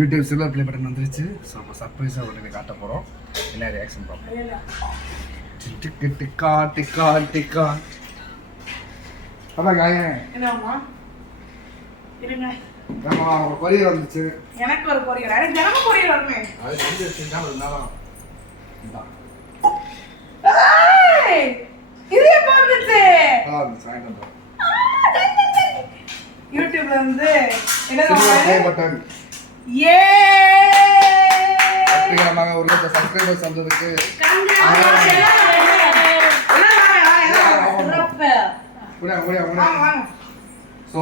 YouTube silver play button வந்துருச்சு. So இப்போ சர்ப்ரைஸாக உடனே காட்ட போகிறோம் என்ன ரியாக்ஷன் பார்ப்போம். டிக்கு டிக்கா டிக்கா டிக்கா அதான் காயன் என்னம்மா இருங்க கொரியர் வந்துச்சு எனக்கு ஒரு பொரியல் எனக்கு தினமும் பொரியல் வருமே அது வந்து வச்சுருந்தா இது எப்போ வந்துச்சு யூடியூப்ல வந்து என்ன பட்டன் ஏ! வெற்றிகரமாக ஒரு லட்சம் சப்ஸ்கிரைபர்ஸ் வந்ததுக்கு ஸோ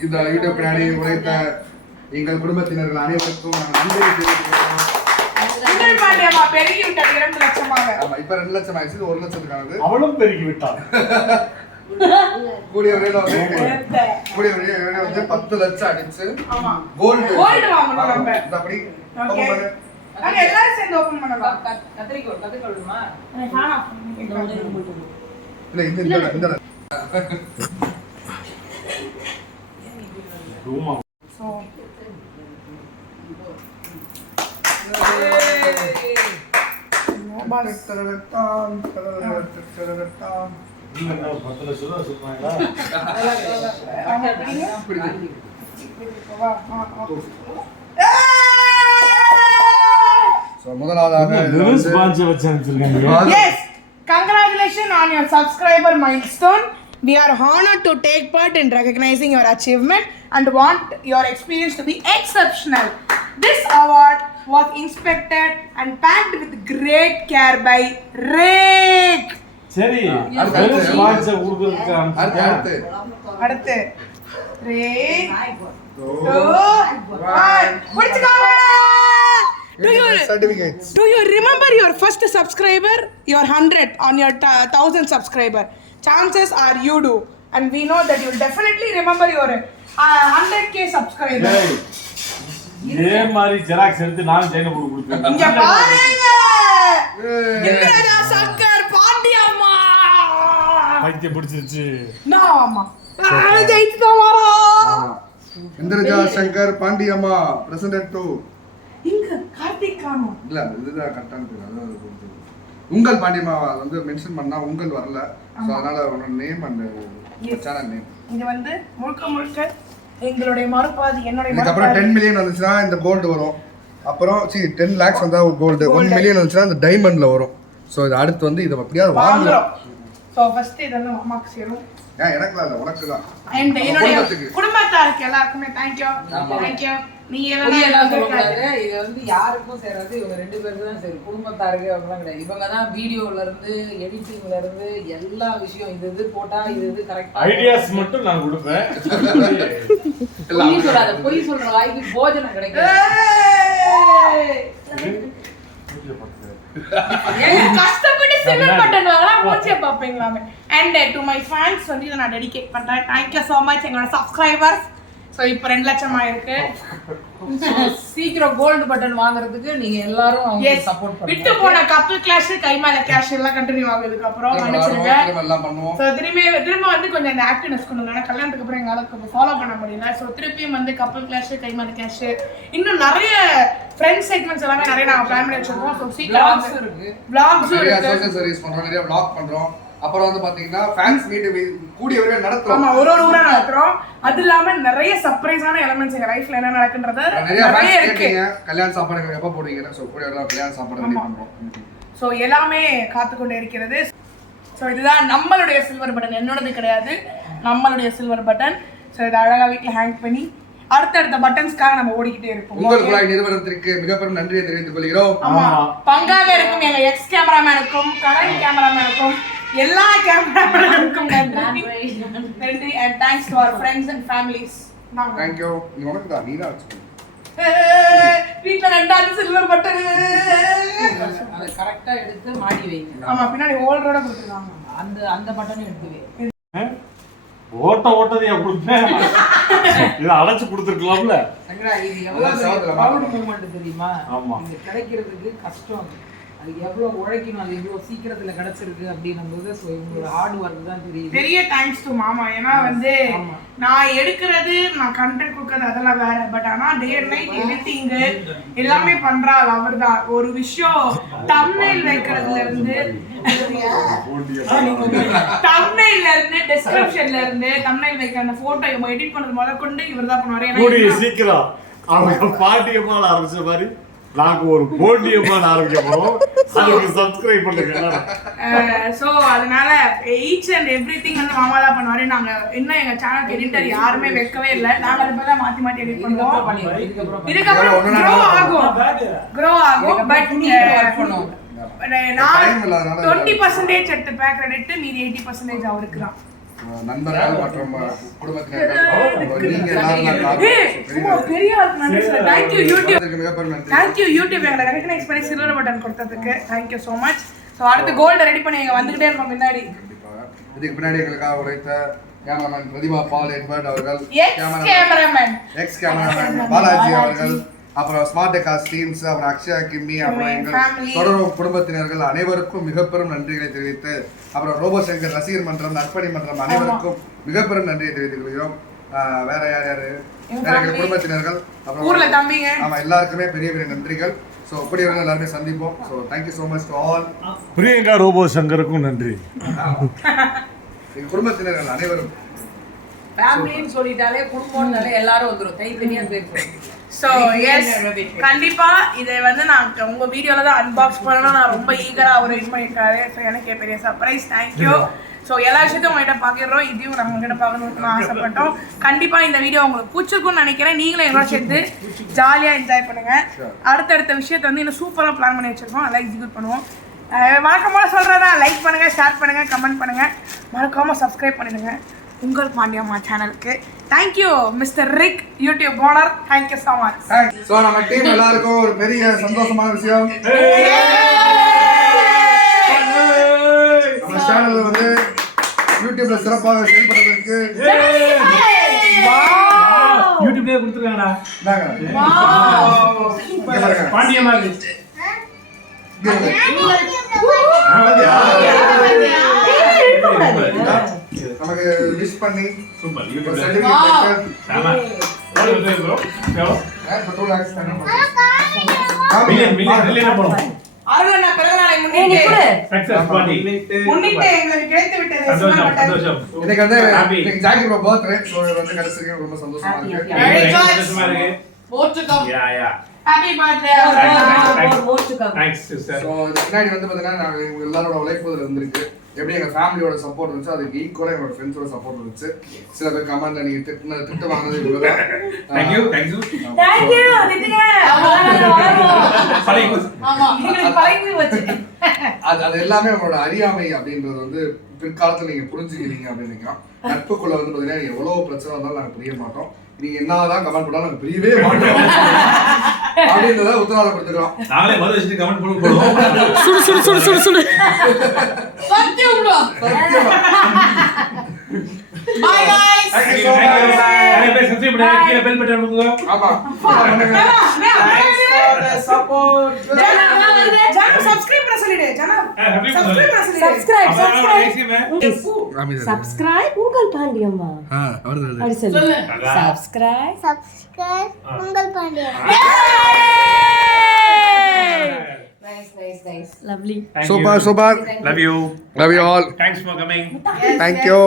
இந்த யூடியூப் பின்னாடி உழைத்த எங்கள் குடும்பத்தினர்கள் அனைவருக்கும் நாங்கள் நன்றி பெருகி விட்டார் இரண்டு லட்சமாக. ஆமா இப்ப ரெண்டு லட்சம் ஆயிடுச்சு ஒரு லட்சத்துக்கானது. அவளும் பெருகி விட்டாள். கூடிய விரைவில் வந்து. கூடிய விரைவில் வந்து பத்து லட்சம் அடிச்சு ஆமா. கோல்டு Gold வாங்கணும் நம்ம. இந்த அப்படி Okay. open பண்ணு. நாங்க எல்லாரும் சேர்ந்து ஓபன் பண்ணலாம் கத்திரிக்கோள் கத்திரிக்கோள்மா? இல்ல இந்த இந்த இந்த ரூமா So, நீங்க என்ன பத்து லட்சம் ரூபா. So, முதலாவதாக வந்து- பாஞ்ச வச்சு அனுப்பிச்சிருக்காங்க Yes, congratulations on your subscriber milestone. We are honored to take part in recognizing your achievement and want your experience to be exceptional. This award was inspected and packed with great care by Rick. சரி அடுத்து, அடுத்து. So, Two, one. பிடிச்சுக்கோங்க. Do you. Do you remember your first subscriber? Your 100 on your ta- 1000 subscriber. Chances are you do. And we know that you'll definitely remember your uh, 100k subscriber. இதே மாதிரி xerox எடுத்து நானும் ஜெயின போட்டு இங்க பாருங்க பைத்தியம் பிடிச்சிருச்சு. ஜெயிச்சுதான் வரா. இந்திரஜா சங்கர் பாண்டியம்மா பிரசிடென்ட் டூ இங்க கார்த்திக் காணும். இல்ல அந்த இதுதான் கரெக்டான பேர். அதான் அது கொடுத்தது. உங்கள் பாண்டியம்மா அது வந்து மென்ஷன் பண்ணா உங்கள் வரல. ஸோ அதனால உன்னோட நேம் அண்ட் சேனல் நேம் இது வந்து முழுக்க முழுக்க எங்களுடைய மறுபாதி என்னுடைய இதுக்கப்புறம் டென் மில்லியன் வந்துச்சுன்னா இந்த கோல்டு வரும். அப்புறம் சி டென் லேக்ஸ் வந்தா கோல்டு ஒன் மில்லியன் வந்துச்சுன்னா இந்த டைமண்ட்ல வரும். ஸோ இது அடுத்து வந்து இதை எப்படியாவது வாங்குறோம். ஸோ ஃபர்ஸ்ட் இது வந்து அம்மாக்கு சேரும். ஏன் எனக்குலாம் இல்லை உனக்கு தான். அண்ட் என்னுடைய. குடும்பத்தாருக்கு எல்லாருக்குமே தேங்க்யூ. தேங்க்யூ இது வந்து யாருக்கும் சேராது இவங்க ரெண்டு பேருக்கு தான் சேரும். குடும்பத்தாருக்கு அப்படிலாம் கிடையாது. இவங்க தான் வீடியோல இருந்து எடிட்டிங்ல இருந்து எல்லா விஷயம் இது இது போட்டா இது இது கரெக்டா ஐடியாஸ் மட்டும் நான் கொடுப்பேன். பொய் சொல்லாத பொய் சொல்ற வாய்க்கு போஜனம் கிடைக்கும் கஷ்டப்பட்டு சில்வர் பட்டன் வாங்கலாம் மூச்சியை பார்ப்பீங்களாமே அண்ட் டு மை ஃபேன்ஸ் வந்து இதை நான் டெடிகேட் பண்றேன். தேங்க்யூ ஸோ மச் எங்களோட சப்ஸ்கிரைபர்ஸ் ஸோ இப்போ ரெண்டு லட்சம் ஆயிருக்கு சீக்கிரம் கோல்டு பட்டன் வாங்குறதுக்கு நீங்க எல்லாரும் அவங்க சப்போர்ட் விட்டு போன கப்பல் கிளாஷ் கை மேல கேஷ் எல்லாம் கண்டினியூ ஆகுதுக்கு அப்புறம் பண்ணுவோம். ஸோ திரும்பி திரும்ப வந்து கொஞ்சம் இந்த ஆக்டிவ்னஸ் கொண்டு வந்தாங்க கல்யாணத்துக்கு அப்புறம் எங்களால் கொஞ்சம் ஃபாலோ பண்ண முடியல. ஸோ திருப்பியும் வந்து கப்பல் கிளாஷ் கைமாத கேஷ் இன்னும் நிறைய ஃப்ரெண்ட்ஸ் செக்மெண்ட்ஸ் எல்லாமே நிறைய நாங்கள் பிளான் பண்ணி வச்சிருக்கோம். ஸோ சீக்கிரம் Vlogs இருக்கு. பிளாக்ஸும் நிறைய இருக்கு. சோஷியல் சர்வீஸ் பண்றோம் நிறைய vlog பண்றோம். அப்புறம் வந்து பாத்தீங்கன்னா ஃபேன்ஸ் மீட் கூடிய விரைவில் ஆமா நடத்துறோம் ஒரு ஒரு ஊரா நடத்துறோம். அது இல்லாம நிறைய சர்ப்ரைஸான எலிமெண்ட்ஸ் எங்க லைஃப்ல என்ன நடக்குன்றது நிறைய இருக்கு. கல்யாண சாப்பாடு எப்போ போடுவீங்க ஸோ கூடிய விரைவில் கல்யாண சாப்பாடு ரெடி பண்றோம். ஸோ எல்லாமே காத்து கொண்டு இருக்கிறது. ஸோ இதுதான் நம்மளுடைய சில்வர் பட்டன் என்னோடது கிடையாது. நம்மளுடைய சில்வர் பட்டன் ஸோ இதை அழகா வீட்டில் ஹேங் பண்ணி அடுத்தடுத்த பட்டன்ஸ்க்காக நம்ம ஓடிக்கிட்டே இருப்போம். உங்கள் குழாய் நிறுவனத்திற்கு மிகப்பெரும் நன்றியை தெரிவித்துக் கொள்கிறோம். ஆமா. பங்காக இருக்கும் எங்க எக்ஸ் கேமராமேனுக்கும் கரண்ட் கேமராமேனுக்கும் எல்லா கேமராமேனுக்கும் நன்றி. நன்றி. And thanks to our friends and families thank you நீ உனக்கு தான் நீ தான் வச்சுக்கோ வீட்ல ரெண்டாவது சில்வர் பட்டன் அதை கரெக்டா எடுத்து மாட்டி வைங்க ஆமா பின்னாடி ஓல்டரோட கொடுத்துருக்காங்க. அந்த அந்த பட்டனும் எடுத்து வை. ஓட்ட ஓட்டதையா கொடுத்தேன் இதை அடைச்சு கொடுத்துருக்கலாம்ல. சங்கரா இது அதான் எவ்வளவு செவத்துல ப்ரௌட் மூமெண்ட் தெரியுமா? ஆமா. இது கிடைக்கிறதுக்கு கஷ்டம். அது. எவ்வளவு உழைக்கணும் அது இவ்வளவு சீக்கிரத்துல கிடைச்சிருக்கு அப்படின்னும்போது ஸோ இவங்களோட ஹார்ட் ஒர்க் தான் தெரியுது. பெரிய தேங்க்ஸ் டு மாமா. ஏன்னா வந்து. நான் எடுக்கிறது நான் கண்டென்ட் கொடுக்கறது அதெல்லாம் வேற. பட் ஆனா டே அண்ட் நைட் எடிட்டிங் எல்லாமே பண்றாள் அவர் தான் ஒரு விஷயம் தம்னைல் வைக்கிறதுல இருந்து தம்னைல்ல இருந்து டெஸ்கிரிப்ஷன்ல இருந்து தம்னைல் வைக்கிற அந்த போட்டோ எடிட் பண்றது முதற்கொண்டு இவர் தான் பண்ணுவாரு. ஏன்னா சீக்கிரம் அவங்க ஆரம்பிச்ச மாதிரி. நாங்க ஒரு போண்டியம்மாள் ஆரம்பிக்க போறோம். அதுக்கு சப்ஸ்கிரைப் பண்ணுங்க. ஸோ அதனால ஈச் அண்ட் எவ்ரி திங் வந்து மாமா தான் பண்ணுவாரு. நாங்க இன்னும் எங்க சேனல் எடிட்டர் யாருமே வைக்கவே இல்லை. நாங்க அதை தான் மாத்தி மாத்தி எடிட் இதுக்கப்புறம் பண்ணுவோம் இதுக்கப்புறம் க்ரோ ஆகும். க்ரோ ஆகும். பட் ஒர்க் பண்ணுவோம். நான் டுவெண்ட்டி பர்சன்டேஜ் எடுத்துப்பேன். கிரெடிட் மீதி எயிட்டி பர்சன்டேஜ் அவருக்கு தான். நண்பர்கள் மற்றும் எங்களை சில்வர் பட்டன் கொடுத்ததுக்கு thank you so much so அடுத்து கோல்டு ரெடி பண்ணி எங்க வந்துகிட்டே இருக்கோம் கண்டிப்பாக. இதுக்கு பின்னாடி எங்களுக்காக உழைத்த கேமராமேன் பிரதிபா பால் எட்வர்ட் அவர்கள் ex cameraman ex cameraman Balaji. அவர்கள் அப்புறம் ஸ்மார்ட் டெக்காஸ் டீம்ஸ் அப்புறம் அக்ஷயா கிம்மி அப்புறம் எங்க எங்கள். தொடரும் குடும்பத்தினர்கள் அனைவருக்கும் மிகப்பெரும் நன்றிகளை தெரிவித்து அப்புறம் ரோபோ சங்கர் ரசிகர் மன்றம் நற்பணி மன்றம் அனைவருக்கும் மிகப்பெரும் நன்றியை தெரிவித்துக் கொள்கிறோம் வேற யார் யாரு? வேற எங்கள். குடும்பத்தினர்கள் ஊர்ல அப்புறம் தம்பிங்க. ஆமா எல்லாருக்குமே பெரிய பெரிய நன்றிகள். ஸோ இப்படி வந்து எல்லாருமே சந்திப்போம். So thank you so much to all Priyanka Robo சங்கருக்கும் நன்றி எங்கள் குடும்பத்தினர்கள் அனைவரும். ஃபேமிலின்னு சொல்லிட்டாலே குடும்பம்னாலே எல்லாரும் வந்துரும். தனித்தனியா பேர். ஸோ எஸ் கண்டிப்பா இதை வந்து நான் உங்க வீடியோல தான் அன்பாக்ஸ் பண்ணணும். நான் ரொம்ப ஈகரா அவர் இது பண்ணியிருக்காரு. ஸோ எனக்கே பெரிய சர்ப்ரைஸ் தேங்க்யூ ஸோ எல்லா விஷயத்தையும் உங்ககிட்ட பார்க்கிறோம் இதையும் நம்ம கிட்ட பார்க்கணும்னு ஆசைப்பட்டோம். கண்டிப்பா இந்த வீடியோ உங்களுக்கு பிடிச்சிருக்கும்னு நினைக்கிறேன். நீங்களும் எங்களோட சேர்ந்து ஜாலியாக என்ஜாய் பண்ணுங்க. அடுத்தடுத்த விஷயத்தை வந்து இன்னும் சூப்பராக பிளான் பண்ணி வச்சிருக்கோம். அதெல்லாம் எக்ஸிக்யூட் பண்ணுவோம். வழக்கமாக சொல்கிறதா லைக் பண்ணுங்க ஷேர் பண்ணுங்க கமெண்ட் பண்ணுங்க. மறக்காம சப்ஸ்கிரைப் பண்ணிடுங்க. உங்கள் பாண்டியம்மா சேனலுக்கு thank you mister Rick YouTube owner thank you so much so நம்ம டீம் எல்லாருக்கும் ஒரு பெரிய சந்தோஷமான விஷயம். நம்ம சேனல்ல வந்து யூடியூப்ல சிறப்பாக செயல்படுறதுக்கு யூடியூப்லயே கொடுத்துருக்காங்கடா. பாண்டியம்மா இங்க பாருங்க. நமக்கு விஷ் பண்ணி. சூப்பர் போறோம் அருணா பிறந்த நாளை முன்னிட்டு. சக்சஸ் பாட்டி முன்னிட்டு எங்களுக்கு கிடைத்து விட்டது. சந்தோஷம். சந்தோஷம். இன்னைக்கு வந்து. இன்னைக்கு ஜாக்கி ப்ரோ பர்த்டே ஸோ வந்து கிடைச்சிருக்கு ரொம்ப சந்தோஷமா இருக்கு. சந்தோஷமா இருக்கு. போட்டுக்கோம் yeah yeah thanks sister so இதுக்கு முன்னாடி வந்து பார்த்தீங்கன்னா நாங்கள் இவங்க எல்லாரோட உழைப்பு இருந்திருக்கு. எப்படி எங்கள் ஃபேமிலியோட சப்போர்ட் இருந்துச்சு அதுக்கு ஈக்குவலாக எங்களோட ஃப்ரெண்ட்ஸோட சப்போர்ட் இருந்துச்சு. சில பேர் கமெண்ட்ல நீங்கள் திட்டுன திட்டு வாங்கினது போச்சு. அது அது எல்லாமே உங்களோட அறியாமை அப்படின்றது வந்து பிற்காலத்தில் நீங்கள் புரிஞ்சுக்கிறீங்க அப்படின்னு நினைக்கிறோம். நட்புக்குள்ள வந்து பார்த்தீங்கன்னா எவ்வளோ பிரச்சனை வந்தாலும் நாங்கள் பிரிய மாட்டோம். நீங்க என்னதான் கமெண்ட் பண்ணாலும் பிரியவே மாட்டோம். அப்படின்றத உத்தரவாதப்படுத்துக்கிறோம் நாங்களே மறு வச்சுட்டு கமெண்ட் பண்ண சத்தியம். சத்தியமா. So you, thank you. much. நிறைய பேர் சப்ஸ்கிரைப் பண்ணுங்க கீழே பெல் பட்டன் ஆமா. பண்ண சொல்லிடு. பண்ண சொல்லிடு. ஐசிஎம் Subscribe உங்கள் பாண்டியம்மா ஆ, வருது, வருது. அப்படி சொல்லு சொல்லு. Subscribe subscribe உங்கள் Pandian nice nice nice lovely super super love you love you all thanks for coming thank you